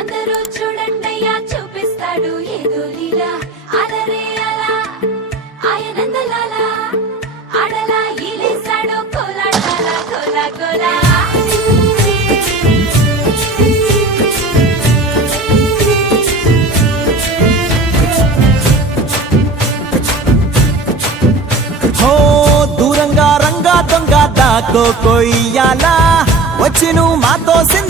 అందరూ చూడండియా చూపిస్తాడు ఏదో లీలా. అలరే అలా ఆయనందలాలా. అడలా ఈలేసాడు కోలాటాల మాతో సింధు